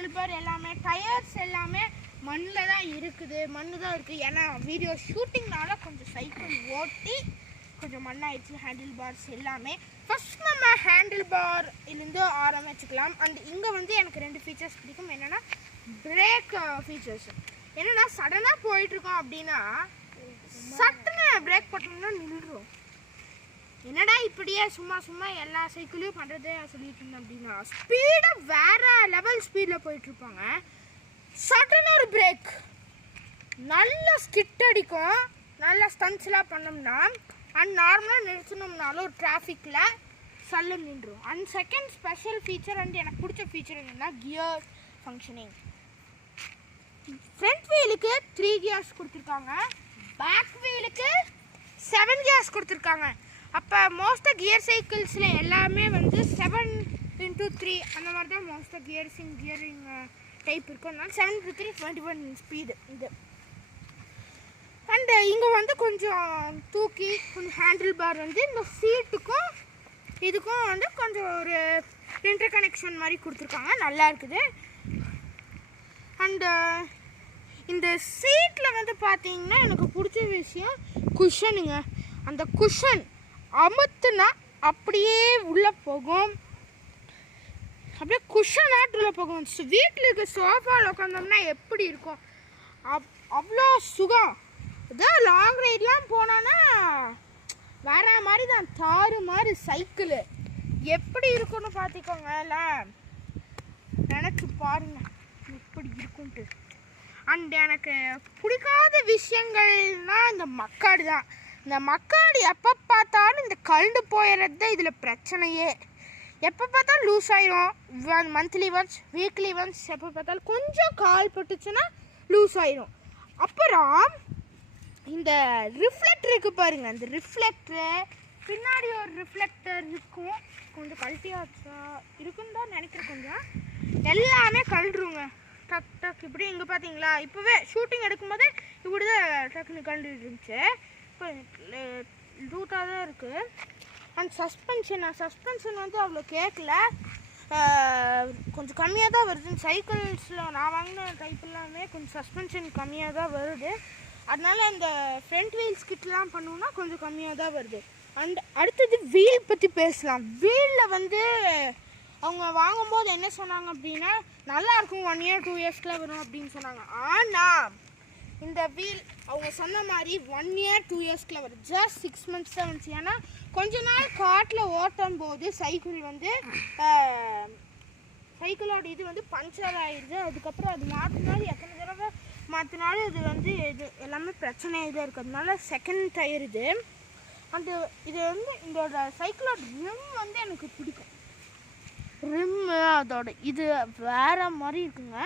Handle bar எல்லாமே tyres எல்லாமே மண்ணில் தான் இருக்குது. ஏன்னா வீடியோ ஷூட்டிங்னால கொஞ்சம் சைக்கிள் ஓட்டி கொஞ்சம் மண்ணாயிடுச்சு. ஹேண்டில் பார்ஸ் எல்லாமே ஃபர்ஸ்ட் நம்ம ஹேண்டில் பார்லேருந்து ஆரம்பிச்சுக்கலாம். அண்ட் இங்கே வந்து எனக்கு 2 ஃபீச்சர்ஸ் பிடிக்கும். என்னென்னா பிரேக் ஃபீச்சர்ஸ். என்னென்னா சடனாக போயிட்டுருக்கோம் அப்படின்னா சட்டுன்னு பிரேக் போட்டோம்னா நின்றுடும். என்னடா இப்படியே சும்மா எல்லா சைக்கிளையும் பண்ணுறதே சொல்லிட்டு இருந்தேன் அப்படின்னா ஸ்பீடை வேற லெவல் ஸ்பீடில் போயிட்டுருப்பாங்க. சடனாக ஒரு பிரேக் நல்ல ஸ்கிட் அடிக்கும். நல்ல ஸ்டன்ஸ்லாம் பண்ணோம்னா அண்ட் நார்மலாக நிறுத்தினோம்னாலும் ஒரு டிராஃபிக்கில் சல்ல நின்றுடும். And second special feature and எனக்கு பிடிச்ச ஃபீச்சர் என்னென்னா கியர் ஃபங்க்ஷனிங். ஃப்ரண்ட் வீலுக்கு 3 கியர்ஸ் கொடுத்துருக்காங்க, பேக் வீலுக்கு 7 கியர்ஸ் கொடுத்துருக்காங்க. அப்போ மோஸ்ட்டாக கியர் சைக்கிள்ஸில் எல்லாமே வந்து 7x3 அந்த மாதிரி தான் மோஸ்ட்டாக கியரிங் டைப் இருக்கும். அதனால 7x3 21 ஸ்பீடு இது. அண்டு இங்கே வந்து கொஞ்சம் தூக்கி கொஞ்சம் ஹேண்டில் பார் வந்து இந்த சீட்டுக்கும் இதுக்கும் வந்து கொஞ்சம் ஒரு இன்டர் கனெக்ஷன் மாதிரி கொடுத்துருக்காங்க. நல்லா இருக்குது. அண்டு இந்த சீட்டில் வந்து பார்த்தீங்கன்னா எனக்கு பிடிச்ச விஷயம் குஷனுங்க. அந்த குஷன் அமுத்துனா அப்படியே உள்ளே போகும், அப்படியே குஷன் ஆட்டு உள்ளே போகும். வீட்டில் இருக்க சோஃபாவில் உட்காந்தோம்னா எப்படி இருக்கும் அவ்வளோ சுகம். இதான் லாங் ரைட்லாம் போனோன்னா வேற மாதிரி தான், தாறு மாதிரி சைக்கிளு எப்படி இருக்குன்னு பார்த்துக்கோங்க. எல்லாம் நினச்சி பாருங்க எப்படி இருக்குன்ட்டு. அண்ட் எனக்கு பிடிக்காத விஷயங்கள்னால் இந்த மக்காடு தான். இந்த மக்காடு எப்போ பார்த்தாலும் இந்த கழுண்டு போயிடுறது தான் இதில் பிரச்சனையே. எப்போ பார்த்தாலும் லூஸ் ஆயிரும். மந்த்லி ஒன்ஸ் வீக்லி ஒன்ஸ் எப்போ பார்த்தாலும் கொஞ்சம் கால் பட்டுச்சுன்னா லூஸ் ஆயிரும். அப்புறம் இந்த ரிஃப்ளெக்டர் இருக்குது பாருங்கள், இந்த ரிஃப்ளெக்டரு பின்னாடி ஒரு ரிஃப்ளெக்டர் இருக்கும், கொஞ்சம் கழட்டியாச்சா இருக்குன்னு தான் நினைக்கிறேன். கொஞ்சம் எல்லாமே கழுடுருங்க டக் டக் இப்படி. இங்கே பார்த்தீங்களா இப்போவே ஷூட்டிங் எடுக்கும்போது இப்படி தான் டக்குன்னு கழுவிட்டு இருந்துச்சு. இப்போ லூட்டாக தான் இருக்குது. அண்ட் சஸ்பென்ஷன் வந்து அவ்வளோ கேட்கல, கொஞ்சம் கம்மியாக தான் வருது. சைக்கிள்ஸில் நான் வாங்கின டைப் எல்லாமே கொஞ்சம் சஸ்பென்ஷன் கம்மியாக தான் வருது. அதனால இந்த ஃப்ரண்ட் வீல்ஸ் கிட்டலாம் பண்ணோம்னா கொஞ்சம் கம்மியாக தான் வருது. அண்ட் அடுத்தது வீல் பற்றி பேசலாம். வீலில் வந்து அவங்க வாங்கும்போது என்ன சொன்னாங்க அப்படின்னா நல்லாயிருக்கும், 1 year 2 yearsக்குள்ள வரும் அப்படின்னு சொன்னாங்க. ஆனால் இந்த வீல் அவங்க சொன்ன மாதிரி 1 year 2 yearsக்குள்ள வரும், ஜஸ்ட் 6 months தான் வந்துச்சு. ஏன்னா கொஞ்ச நாள் காட்டில் ஓட்டும் போது சைக்கிளோட இது வந்து பஞ்சர் ஆயிடுது. அதுக்கப்புறம் அது மாற்றினாலும் எத்தனை தடவை மாற்றினாலும் இது வந்து இது எல்லாமே பிரச்சனையாக தான் இருக்கிறதுனால செகண்ட் டயர் இது. அண்டு இது வந்து இதோட சைக்கிளோட ரிம் வந்து எனக்கு பிடிக்கும். ரிம்மு அதோட இது வேறு மாதிரி இருக்குங்க.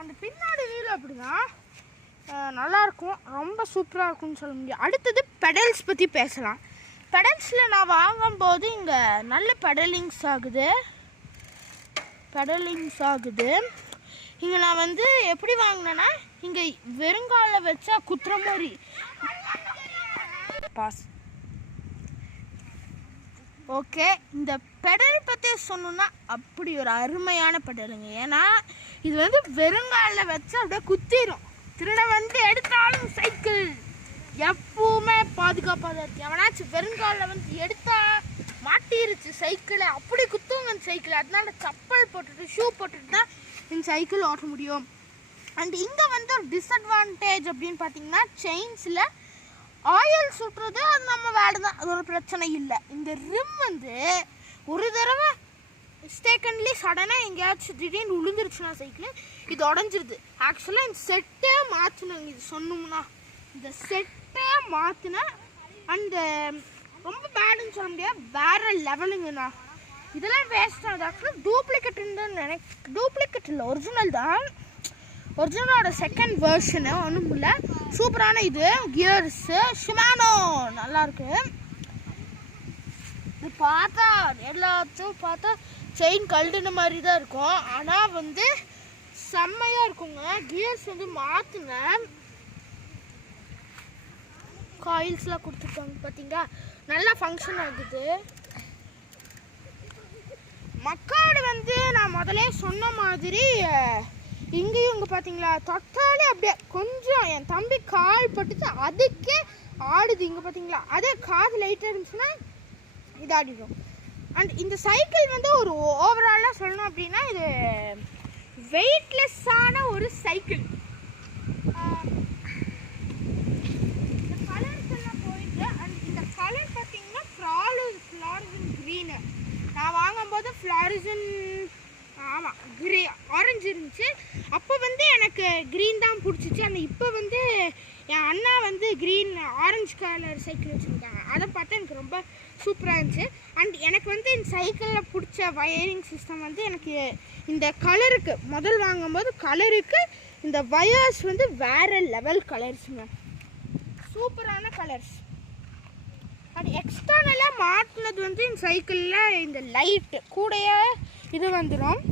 அந்த பின்னாடி வீல் அப்படிதான் நல்லாயிருக்கும், ரொம்ப சூப்பராக இருக்கும்னு சொல்ல முடியும். அடுத்தது பெடல்ஸ் பற்றி பேசலாம். பெடல்ஸில் நான் வாங்கும்போது இங்கே நல்ல பெடலிங்ஸ் ஆகுது. இங்கே நான் வந்து எப்படி வாங்கினேன்னா இங்கே வெறுங்கால வச்சா குத்துற மாதிரி ஓகே. இந்த பெடல் பற்றி சொன்னோன்னா அப்படி ஒரு அருமையான பெடலுங்க. ஏன்னா இது வந்து வெறுங்காலில் வச்சு அப்படியே குத்திடும். திருட வந்து எடுத்தாலும் சைக்கிள் எப்பவுமே பாதுகாப்பாக தான் இருக்கு. எவனாச்சும் வெறுங்காலில் வந்து எடுத்தா மாட்டிருச்சு சைக்கிளை, அப்படி குத்துவங்க அந்த சைக்கிள். அதனால சப்பல் போட்டுட்டு ஷூ போட்டுட்டு தான் இந்த சைக்கிள் ஓட்ட முடியும். அண்ட் இங்கே வந்து ஒரு டிஸ்அட்வான்டேஜ் அப்படின்னு பார்த்தீங்கன்னா செயின்ஸில் ஆயில் சுட்டுறது அது நம்ம வேலை தான், அது ஒரு பிரச்சனை இல்லை. இந்த ரிம் வந்து ஒரு தடவை மிஸ்டேக்கன்லி சடனாக எங்கேயாச்சும் திடீர்னு விழுந்துருச்சுன்னா சைக்கிள் இது உடஞ்சிருது. ஆக்சுவலாக இந்த செட்டே மாற்றினாங்க. இது சொன்னோம்னா இந்த செட்டே மாற்றினா அந்த ரொம்ப பேடுன்னு சொல்ல முடியாது, வேறு லெவலுங்கண்ணா. இதெல்லாம் வேஸ்ட் ஆகுது. ஆக்சுவலாக டூப்ளிகேட்டுன்னு தான் டூப்ளிகேட் இல்லை, ஒரிஜினல் தான். ஒரிஜினலோட செகண்ட் வெர்ஷனு ஒன்றும் இல்லை, சூப்பரான இது. கியர்ஸு ஷிமானோ நல்லாயிருக்கு. இது பார்த்தா எல்லாத்தையும் பார்த்தா செயின் கழட்டின மாதிரி தான் இருக்கும், ஆனால் வந்து செம்மையாக இருக்குங்க. கியர்ஸ் வந்து மாற்றினேன், காயில்ஸ்லாம் கொடுத்துருக்காங்க பார்த்தீங்களா, நல்லா ஃபங்க்ஷன் ஆகுது. மக்காடு வந்து நான் முதலே சொன்னேன் மாதிரி இங்கேயும் இங்கே பார்த்தீங்களா தொட்டாலே அப்படியே கொஞ்சம் என் தம்பி கால் பட்டுச்சு அதுக்கே ஆடுது இங்கே பார்த்தீங்களா. அதே காது லைட்டாக இருந்துச்சுன்னா இது ஆடிடும். அண்ட் இந்த சைக்கிள் வந்து ஒரு ஓவராலாக சொல்லணும் அப்படின்னா இது வெயிட்லெஸ்ஸான ஒரு சைக்கிள். இந்த கலர்ஸ்லாம் போயிட்டு அண்ட் இந்த கலர் பார்த்தீங்கன்னா ஃப்ளாரிசன் க்ரீனு. நான் வாங்கும்போது ஃப்ளாரிசன் ஆமாம் ஆரஞ்சு இருந்துச்சு. அப்போ வந்து எனக்கு க்ரீன் தான் பிடிச்சிச்சு. அந்த இப்போ வந்து என் அண்ணா வந்து ஆரஞ்சு கலர் சைக்கிள் வச்சுருக்காங்க. அதை பார்த்தா எனக்கு ரொம்ப சூப்பராக இருந்துச்சு. அண்ட் எனக்கு வந்து இந்த சைக்கிளில் பிடிச்ச வயரிங் சிஸ்டம் வந்து எனக்கு இந்த கலருக்கு முதல் வாங்கும்போது கலருக்கு இந்த வயர்ஸ் வந்து வேறு லெவல் கலர்ஸுங்க, சூப்பரான கலர்ஸ். அது எக்ஸ்டர்னலாக மாட்டினது வந்து இந்த சைக்கிளில் இந்த லைட்டு கூடயே இது வந்துடும்.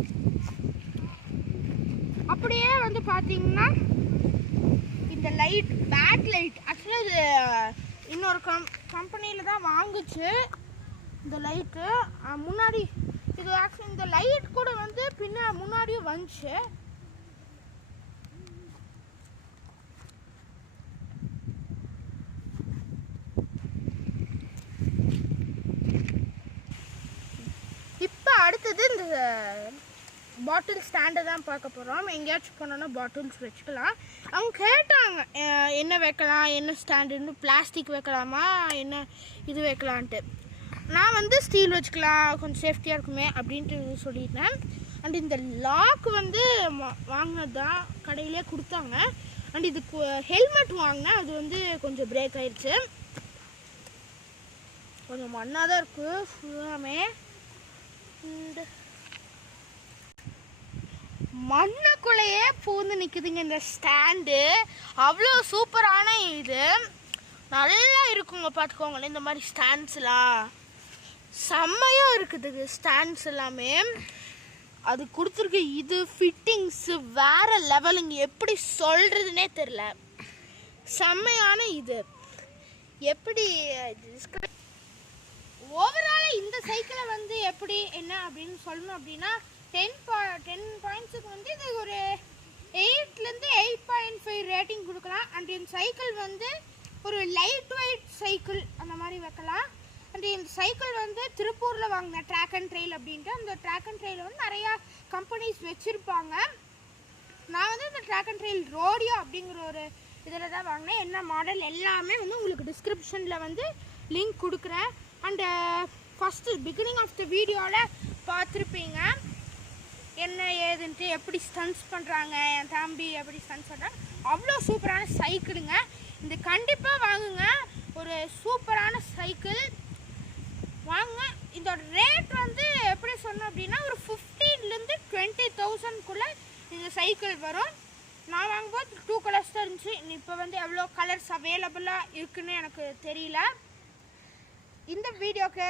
அப்படியே வந்து பார்த்தீங்கன்னா இந்த லைட் பேக் லைட் ஆக்சுவலாக இது இன்னொரு கம்பெனியில் தான் வாங்குச்சு இந்த லைட்டு. முன்னாடி இது ஆக்சுவலி இந்த லைட் கூட வந்து முன்னாடியும் வந்துச்சு. இப்போ அடுத்தது இந்த பாட்டில் ஸ்டாண்டை தான் பார்க்க போகிறோம். எங்கேயாச்சும் போனோன்னா பாட்டில்ஸ் வச்சுக்கலாம். அவங்க கேட்டாங்க என்ன வைக்கலாம், என்ன ஸ்டாண்டுன்னு, பிளாஸ்டிக் வைக்கலாமா என்ன இது வைக்கலான்ட்டு. நான் வந்து ஸ்டீல் வச்சுக்கலாம் கொஞ்சம் சேஃப்டியாக இருக்குமே அப்படின்ட்டு சொல்லிட்டேன். அண்ட் இந்த லாக் வந்து வாங்கினது தான் கடையிலே கொடுத்தாங்க. அண்ட் இதுக்கு ஹெல்மெட் வாங்கினேன், அது வந்து கொஞ்சம் பிரேக் ஆயிடுச்சு. கொஞ்சம் மண்ணாக தான் இருக்குது ஃபுல்லாமே. இந்த மண்ணுக்குள்ளேயே பூந்து நிற்குதுங்க இந்த ஸ்டாண்டு. அவ்வளோ சூப்பரான இது நல்லா இருக்குங்க. பார்த்துக்கோங்களேன் இந்த மாதிரி ஸ்டாண்ட்ஸ்லாம் செம்மையாக இருக்குது. ஸ்டாண்ட்ஸ் எல்லாமே அது கொடுத்துருக்கு. இது ஃபிட்டிங்ஸு வேறு லெவலுங்க, எப்படி சொல்கிறதுனே தெரில. செம்மையான இது எப்படி ஓவராலாக இந்த சைக்கிளை வந்து எப்படி என்ன அப்படின்னு சொல்லணும் அப்படின்னா 10 பாயிண்ட்ஸுக்கு வந்து இது ஒரு 8லேருந்து 8.5 ரேட்டிங் கொடுக்கலாம். அண்ட் இந்த சைக்கிள் வந்து ஒரு லைட் வெயிட் சைக்கிள் அந்த மாதிரி வைக்கலாம். அண்ட் இந்த சைக்கிள் வந்து திருப்பூரில் வாங்கின ட்ராக் அண்ட் ட்ரெயில் அப்படின்ட்டு. அந்த ட்ராக் அண்ட் ட்ரெயில் வந்து நிறையா கம்பெனிஸ் வச்சுருப்பாங்க. நான் வந்து இந்த ட்ராக் அண்ட் ட்ரெயில் ரோடியோ அப்படிங்கிற ஒரு இதில் தான் வாங்கினேன். என்ன மாடல் எல்லாமே வந்து உங்களுக்கு டிஸ்கிரிப்ஷனில் வந்து லிங்க் கொடுக்குறேன். And first beginning of the வீடியோவில் பார்த்துருப்பீங்க என்ன ஏதுன்ட்டு, எப்படி ஸ்டன்ஸ் பண்ணுறாங்க, என் தம்பி எப்படி ஸ்டன்ஸ் பண்ணுறாங்க. அவ்வளோ சூப்பரான சைக்கிளுங்க. இந்த கண்டிப்பாக வாங்குங்க, ஒரு சூப்பரான சைக்கிள் வாங்குங்க. இதோட ரேட் வந்து எப்படி சொன்னோம் அப்படின்னா ஒரு 15லேருந்து 20,000க்குள்ளே இந்த சைக்கிள் வரும். நான் வாங்கும்போது 2 கலர்ஸ் தான் இருந்துச்சு. இப்போ வந்து எவ்வளோ கலர்ஸ் அவைலபிளாக இருக்குன்னு எனக்கு தெரியல. இந்த வீடியோக்கு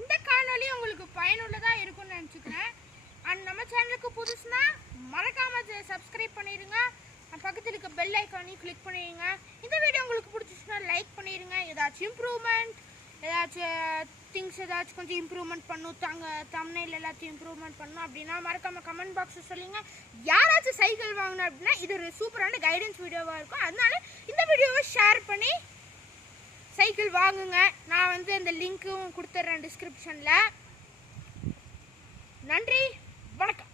இந்த காணொலி உங்களுக்கு பயனுள்ளதாக இருக்கும்னு நினச்சிக்கிறேன். அண்ட் நம்ம சேனலுக்கு புதுசுனா மறக்காமல் சப்ஸ்கிரைப் பண்ணிடுங்க. பக்கத்தில் இருக்க பெல் ஐக்கானையும் கிளிக் பண்ணிடுங்க. இந்த வீடியோ உங்களுக்கு பிடிச்சிச்சுன்னா லைக் பண்ணிடுங்க. ஏதாச்சும் இம்ப்ரூவ்மெண்ட், ஏதாச்சும் திங்ஸ் ஏதாச்சும் கொஞ்சம் இம்ப்ரூவ்மெண்ட் பண்ணும், தம்ப்நெயில் எல்லாத்தையும் இம்ப்ரூவ்மெண்ட் பண்ணணும் அப்படின்னா மறக்காமல் கமெண்ட் பாக்ஸில் சொல்லுங்க. யாராச்சும் சைக்கிள் வாங்கணும் அப்படின்னா இது ஒரு சூப்பரான கைடன்ஸ் வீடியோவாக இருக்கும். அதனால இந்த வீடியோவை ஷேர் பண்ணி சைக்கிள் வாங்குங்க. நான் வந்து அந்த லிங்க்கும் கொடுத்துட்றேன் டிஸ்கிரிப்ஷனில். நன்றி, வணக்கம்.